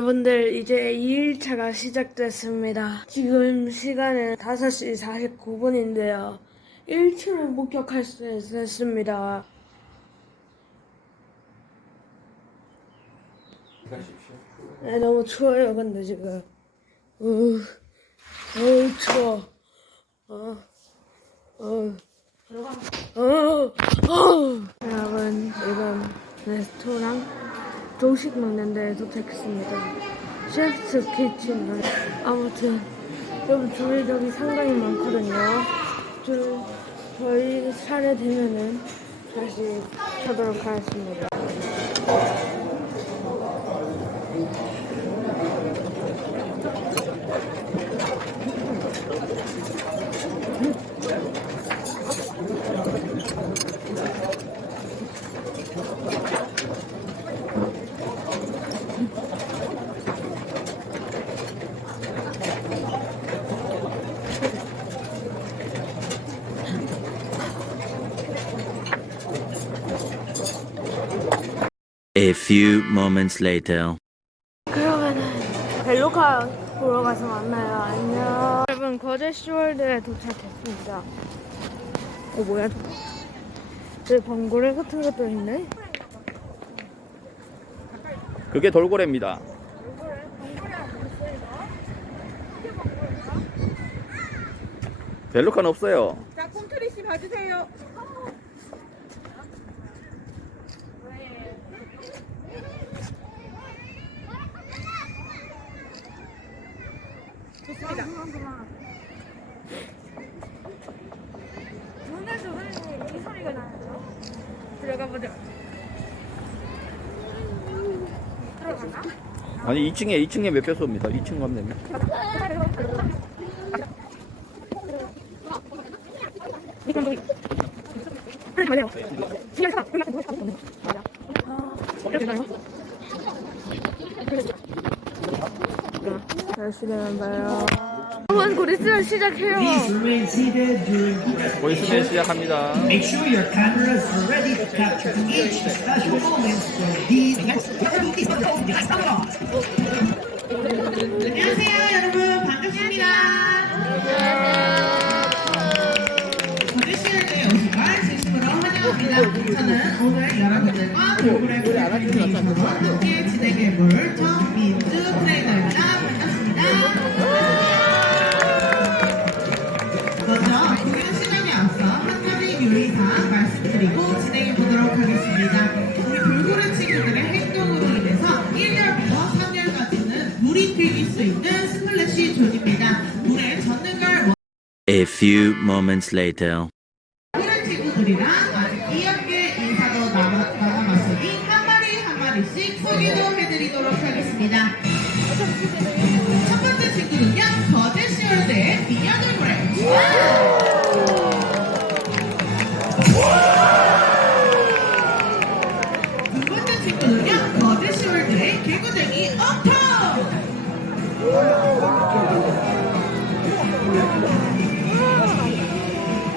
여러분들 이제 2일차가 시작됐습니다. 지금 시간은 5시 49분인데요. 1층을 목격할 수 있었습니다. 네, 너무 추워요, 근데 지금. 어, 어우, 추워. 어, 어, 어, 어. 여러분, 이번 레스토랑 조식 먹는 데 도착했습니다. 셰프스 키친. 아무튼, 여러분, 여기 상당히 많거든요. 줄, 저희 차례 되면은 다시 쳐도록 하겠습니다. A few moments later. 그러면은 벨로카 보러 가서 만나요. 안녕. 여러분 거제 시월드에 도착했습니다. 어 뭐야? 저 번고래 같은 것도 있네. 그게 돌고래입니다. 벨루카는 없어요. 자, 콩트리 씨 봐주세요. 흐르는 이 소리가 나요. 들어가 보자. 들어가나? 아니 2층에 2층에 몇 배수입니다. 2층 가면 됩니다. 열심히 봐요. 한번 고리스를 시작해요. 보이스맨 시작합니다. 저는 오늘 여러분들과 돌고래 프레젠테이션으로 함께 진행해볼 유의사항 말씀드리고 진행해 보도록 하겠습니다. 우리 돌고래 친구들의 행동으로 인해서 1년부터 3년까지는 물이 튀길 수 있는 스플래시 존입니다. 물에 젖는 걸 A few moments later. 하겠습니다. 첫 번째 친구는요, 거제 시월드의 미녀 돌고래.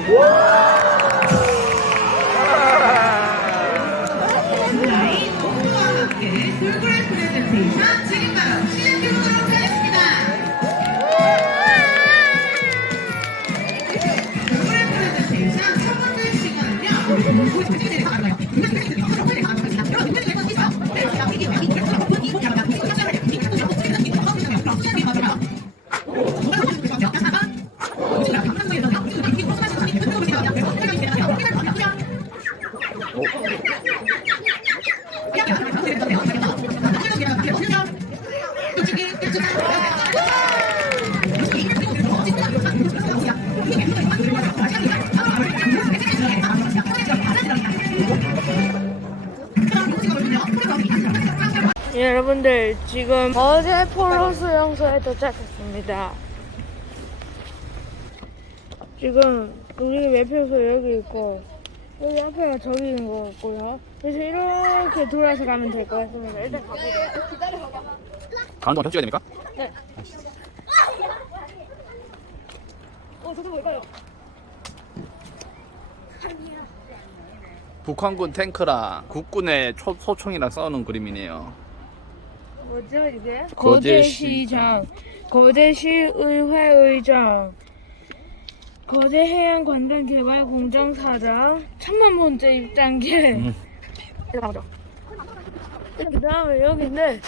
두 프레젠테이션 지금 바로 시작해 보도록 하겠습니다. 돌고래 프레젠테이션 첫 번째 시간은요, 여러분들 지금 어제 폴로 수영소에 도착했습니다. 지금 우리 매표소 여기 있고 여기 앞에가 저기 있는 것 같고요. 그래서 이렇게 돌아서 가면 될 것 같습니다. 일단 가보자. 가는 동안 편 찍어야 됩니까? 네. 어, 저거 뭘까요? 북한군 탱크랑 국군의 초- 소총이랑 싸우는 그림이네요. 뭐죠 이게? 거제시장. 거제시장, 거제시의회 의장, 거제해양관광개발공장 사장, 천만 번째 입장계. 음. 그 다음에 여기인데,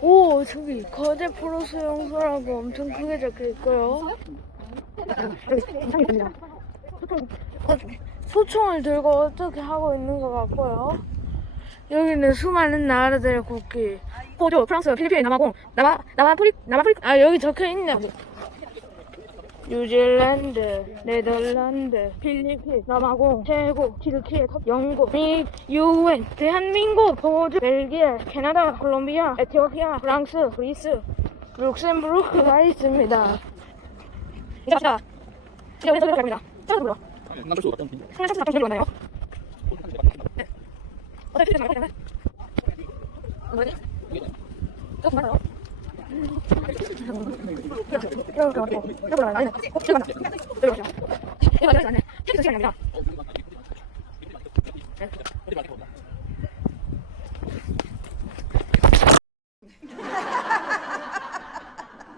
오 저기 거제 프로 수용소라고 엄청 크게 적혀 있고요. 소총을 들고 어떻게 하고 있는 것 같고요. 여기는 수많은 나라들의 국기. 호주, 프랑스, 필리핀, 남아공, 남아, 남아프리, 남아프리, 아, 여기 적혀 있네. 뉴질랜드, 네덜란드, 필리핀, 남아공, 태국, 튀르키, 영국, 미, 유엔, 대한민국, 호주, 벨기에, 캐나다, 콜롬비아, 에티오피아, 프랑스, 그리스, 룩셈부르크가 있습니다. 이제 갑시다. 이제 왼쪽으로 갑니다. 짝으로 남을 수 없던 하나 짝으로 제일 많나요?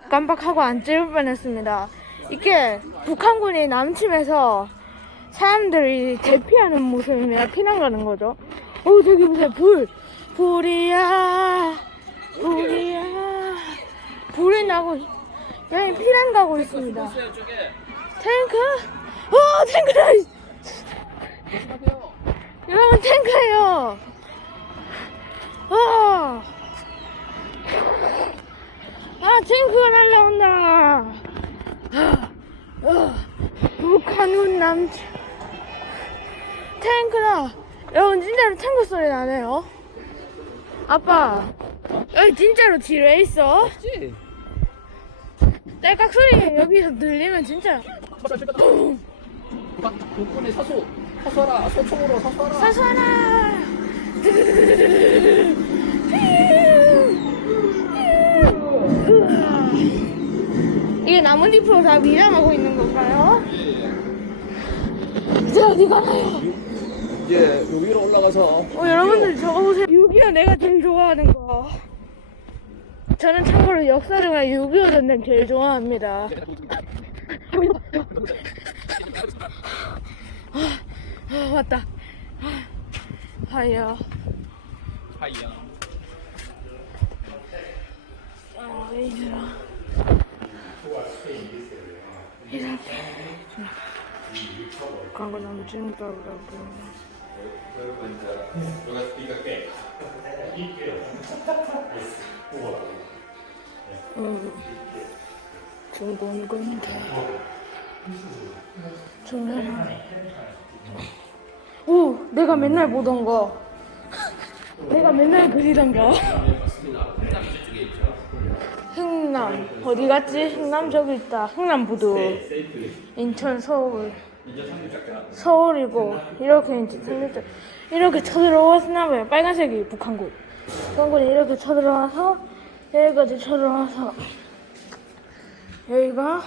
깜빡하고 안 찍을 뻔했습니다. 이게 북한군이 남침해서 사람들이 대피하는 모습입니다. 피난 가는 거죠. 어, 저기 보세요. 불. 불이야. 불이야. 불이 나고, 여기 피난 가고 있습니다. 탱크? 어, 탱크다! 여러분, 탱크예요. 와. 아, 탱크가 날라온다. 어, 북한군 남 탱크다. 여러분 진짜로 탱크 소리 나네요. 아빠, 여기 진짜로 지뢰 있어? 없지? 딸깍 소리 여기서 들리면 진짜 국군의 사수 사수하라 소총으로 사수하라 사사라. 이게 나뭇잎으로 다 밀어먹고 있는 건가요? 이제 어디 가나요? 이제 요 위로 올라가서 어, 여러분들 저거 보세요. 6.25 내가 제일 좋아하는 거. 저는 참고로 역사를 6.25 전쟁 제일 좋아합니다. 아, 아, 맞다. 하야. 하이야 아, 왜 이러나. 이렇게. 광고 너무 찐따로라고. 음, 중곤 건데. 중간. 오, 내가 맨날 보던 거. 내가 맨날 그리던 거. 흥남 어디 갔지? 흥남 저기 있다. 흥남 부두. 인천 서울. 서울이고 이렇게 이제 상륙자 이렇게 쳐들어왔나 봐요. 빨간색이 북한군. 북한군이 이렇게 쳐들어와서 여기까지 쳐들어와서 여기가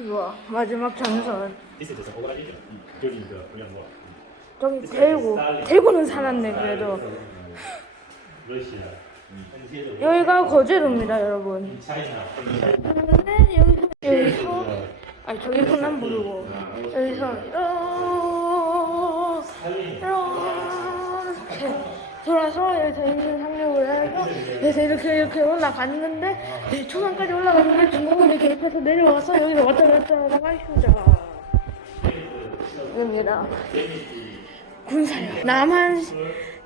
이거 마지막 장선. 저기 대구. 대구는 살았네 그래도. 여기가 거제도입니다, 여러분. 그런데 여기서 여기 서 아니 저기 훈남 부르고 여기서 이렇게 돌아서 여기서 인천 상륙을 해서 여기서 이렇게 이렇게 올라갔는데 네, 초반까지 올라갔는데 중국군이 개입해서 내려와서 여기서 왔다 갔다 하다가 휴자. 입니다. 군사력. 남한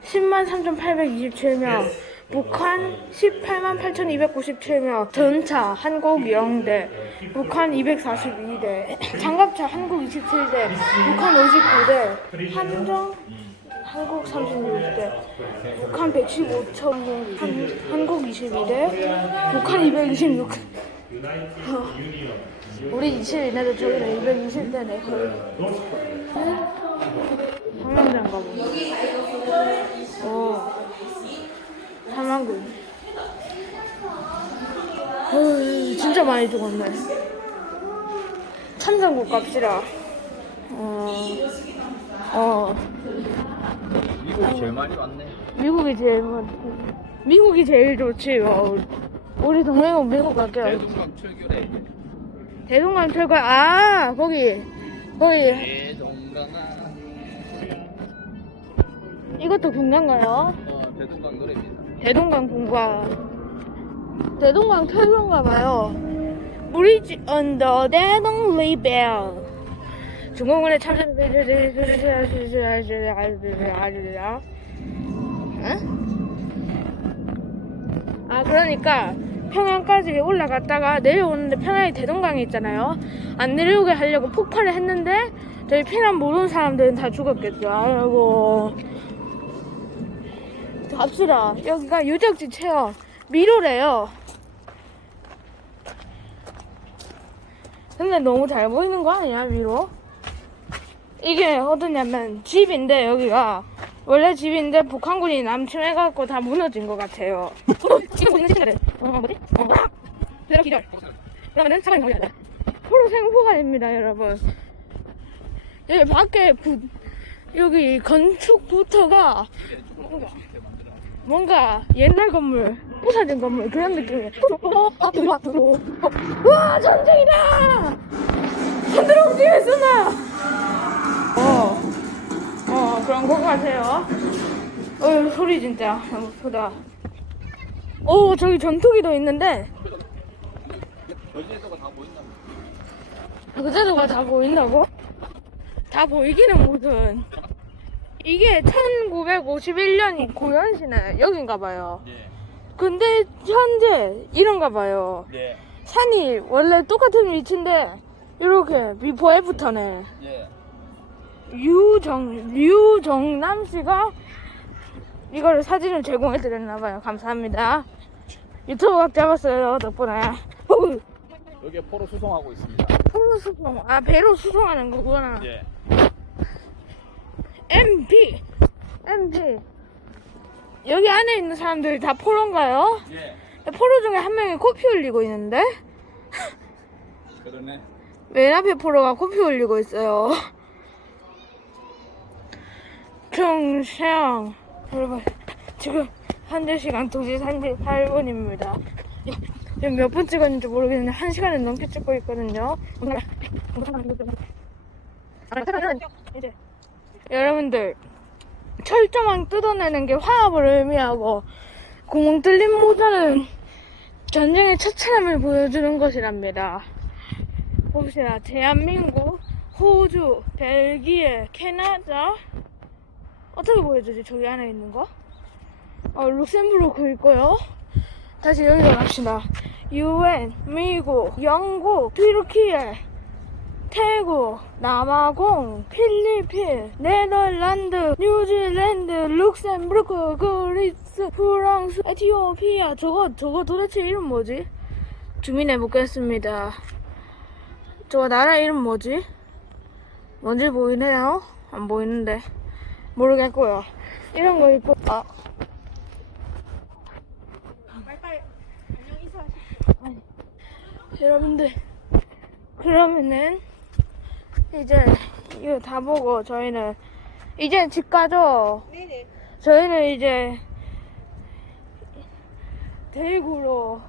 10만 3,827명, 북한 18만 8,297명, 전차 한국 0대, 북한 242대, 장갑차 한국 27대, 북한 59대, 한정 한국 36대, 북한 115천, 한, 한국 22대, 북한 226. 어, 우리 21인데 저기는 220대네 거의. 상남장 가 보. 어. 사망군. 어이, 진짜 많이 죽었네. 참전국 갑시다. 어. 어. 미국이 제일 많이 왔네 미국이 제일 많. 미국이 제일 좋지. 어, 우리 동생은 미국 갈게요. 대동강 철교래. 대동강 철거 아 거기 거기 대동강아. 이것도 국가인가요? 어, 대동강 노래입니다. 대동강 공과 대동강 철거인가 봐요. Bridge on the 대동 리벨 중공군의 참전 응? 아 그러니까 평양까지 올라갔다가 내려오는데 평양에 대동강이 있잖아요. 안 내려오게 하려고 폭발을 했는데 저희 피난 모르는 사람들은 다 죽었겠죠. 아이고. 갑시다. 여기가 유적지 체험 미로래요. 근데 너무 잘 보이는 거 아니야 미로? 이게 어디냐면 집인데 여기가 원래 집인데 북한군이 남침해갖고 다 무너진 것 같아요. 지금 보이는 어 뭐지? 어 대략 기절. 그러면은 사방이 나오야 돼. 포로 생포관입니다 여러분. 여기 밖에 부, 여기 건축부터가 뭔가 뭔가 옛날 건물, 부서진 건물 그런 느낌이에요. 어, 앞으로 앞으로. 어, 와 전쟁이다! 흔들어 움직였구나. 어, 어 그런 것 같아요. 어 소리 진짜 너무 크다. 오 저기 전투기도 있는데 여기에서가 다 보인다. 그제도가 다 보인다고? 다 보이기는 무슨. 이게 1951년이 고현시네 여긴가 봐요. 예. 근데 현재 이런가 봐요. 예. 산이 원래 똑같은 위치인데 이렇게 비포 애프터네. 예. 유정 류정남 씨가 이거를 사진을 제공해 드렸나 봐요. 감사합니다. 유튜브 각 잡았어요 덕분에. 여기에 포로 수송하고 있습니다. 포로 수송 아 배로 수송하는 거구나. 예. MP MP 여기 안에 있는 사람들이 다 포로인가요? 예. 포로 중에 한 명이 코피 흘리고 있는데 그러네. 맨 앞에 포로가 코피 흘리고 있어요. 평생 여러분 지금 현재 시간 2시 38분입니다. 지금 몇 분 찍었는지 모르겠는데 한 시간을 넘게 찍고 있거든요. 이제 여러분들 철조망 뜯어내는 게 화합을 의미하고 구멍 뚫린 모자는 전쟁의 처참함을 보여주는 것이랍니다. 봅시다. 대한민국, 호주, 벨기에, 캐나다. 어떻게 보여주지? 저기 안에 있는 거? 어, 룩셈부르크 있고요. 다시 여기로 갑시다. 유엔, 미국, 영국, 튀르키예, 태국, 남아공, 필리핀, 네덜란드, 뉴질랜드, 룩셈부르크, 그리스, 프랑스, 에티오피아. 저거, 저거 도대체 이름 뭐지? 주민해 보겠습니다. 저 나라 이름 뭐지? 뭔지 보이네요? 안 보이는데. 모르겠고요. 이런 거 있고, 아. 여러분들, 그러면은, 이제, 이거 다 보고, 저희는, 이제 집 가죠? 네네. 저희는 이제, 대구로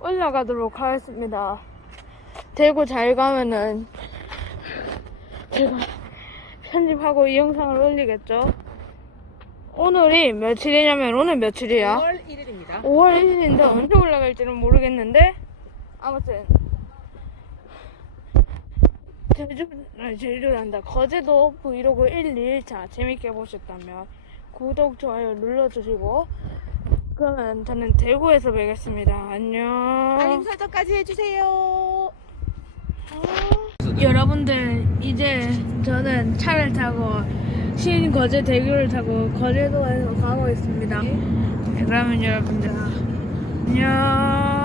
올라가도록 하겠습니다. 대구 잘 가면은 제가 편집하고 이 영상을 올리겠죠. 오늘이 며칠이냐면 오늘 며칠이야? 5월 1일입니다. 5월 1일인데 언제 올라갈지는 모르겠는데 아무튼 제주 아니 제주란다 거제도 브이로그 1, 2일차 재밌게 보셨다면 구독 좋아요 눌러주시고 그러면 저는 대구에서 뵙겠습니다. 안녕. 알림 설정까지 해주세요. 여러분들 이제 저는 차를 타고 신거제 대교를 타고 거제도에서 가고 있습니다. 그러면 여러분들 안녕.